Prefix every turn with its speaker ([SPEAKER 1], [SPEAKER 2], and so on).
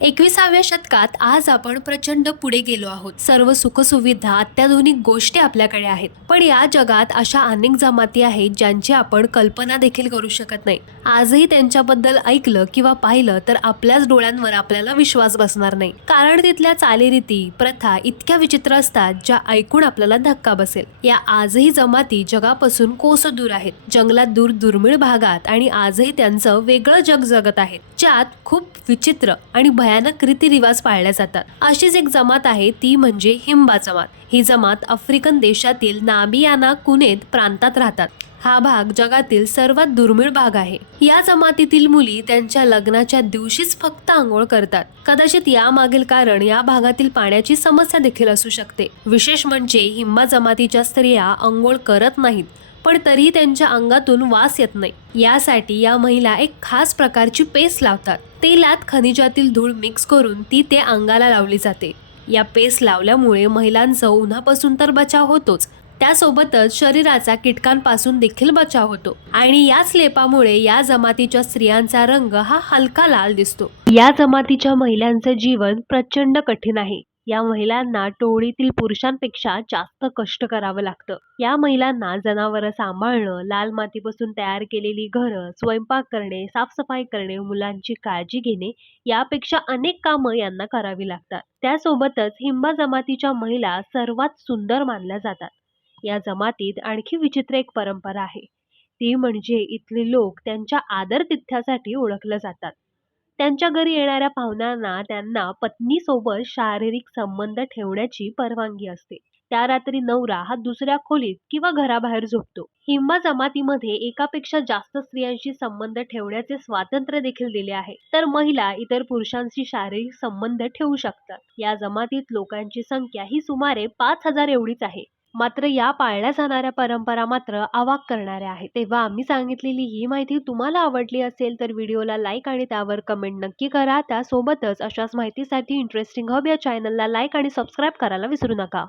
[SPEAKER 1] एकविसाव्या शतकात आज आपण प्रचंड पुढे गेलो आहोत. सर्व सुखसुविधा अत्याधुनिक गोष्टी आपल्याकडे आहेत. पण या जगात अशा अनेक जमाती आहेत ज्यांची आपण कल्पना देखील करू शकत नाही. आजही त्यांच्याबद्दल ऐकलं किंवा पाहिलं तर आपल्याच डोळ्यांवर आपल्याला विश्वास बसणार नाही. कारण तिथल्या चालीरीती प्रथा इतक्या विचित्र असतात ज्या ऐकून आपल्याला धक्का बसेल. या आजही जमाती जगापासून कोस दूर आहेत. जंगलात दूर दुर्मिळ भागात आणि आजही त्यांचं वेगळं जग जगत आहेत. ज्यात खूप विचित्र आणि भयानक रीतिरिवाज पाळल्या जातात. अशीच एक जमात आहे ती म्हणजे हिंबा जमात. ही जमात आफ्रिकन देशातील नाबियाना कुनेत प्रांतात राहतात. हा भाग जगातील सर्वात दुर्मिळ भाग आहे. या जमातीतील मुली त्यांच्या लग्नाच्या दिवशीच फक्त आंघोळ करतात. कदाचित यामागील कारण या भागातील पाण्याची समस्या देखील असू शकते. विशेष म्हणजे हिंबा जमातीच्या स्त्रिया आंघोळ करत नाहीत. पण तरीही त्यांच्या अंगातून वास येत नाही. यासाठी या महिला एक खास प्रकारची पेस्ट लावतात. तेलात खनिजातील धूळ मिक्स करून ती ते अंगाला लावली जाते. या पेस्ट लावल्यामुळे महिलांचा उन्हापासून तर बचाव होतोच. त्यासोबतच शरीराचा कीटकांपासून देखील बचाव होतो. आणि याच लेपामुळे या जमातीच्या स्त्रियांचा रंग हा हलका लाल दिसतो. या जमातीच्या महिलांचं जीवन प्रचंड कठीण आहे. या महिलांना टोळीतील पुरुषांपेक्षा जास्त कष्ट करावं लागतं. या महिलांना जनावरं सांभाळणं लाल मातीपासून तयार केलेली घरं स्वयंपाक करणे साफसफाई करणे मुलांची काळजी घेणे यापेक्षा अनेक कामं यांना करावी लागतात. त्यासोबतच हिंबा जमातीच्या महिला सर्वात सुंदर मानल्या जातात. या जमातीत आणखी विचित्र एक परंपरा आहे. ती म्हणजे इथले लोक त्यांच्या आदरतिथ्यासाठी ओळखलं जातात. त्यांच्या घरी येणाऱ्या पाहुण्यांना त्यांना पत्नीसोबत शारीरिक संबंध ठेवण्याची परवानगी असते. त्या रात्री नवरा हा दुसऱ्या खोलीत किंवा घराबाहेर झोपतो. हिंबा जमातीमध्ये एकापेक्षा जास्त स्त्रियांशी संबंध ठेवण्याचे स्वातंत्र्य देखील दिले आहे. तर महिला इतर पुरुषांशी शारीरिक संबंध ठेवू शकतात. या जमातीत लोकांची संख्या ही सुमारे पाच हजार एवढीच आहे. मात्र या पाळल्या जाणाऱ्या परंपरा मात्र अवाक करणाऱ्या आहेत. तेव्हा आम्ही सांगितलेली ही माहिती तुम्हाला आवडली असेल तर व्हिडिओला लाईक आणि त्यावर कमेंट नक्की करा. त्यासोबतच अशाच माहितीसाठी इंटरेस्टिंग हब या चॅनलला लाईक आणि सबस्क्राईब करायला विसरू नका.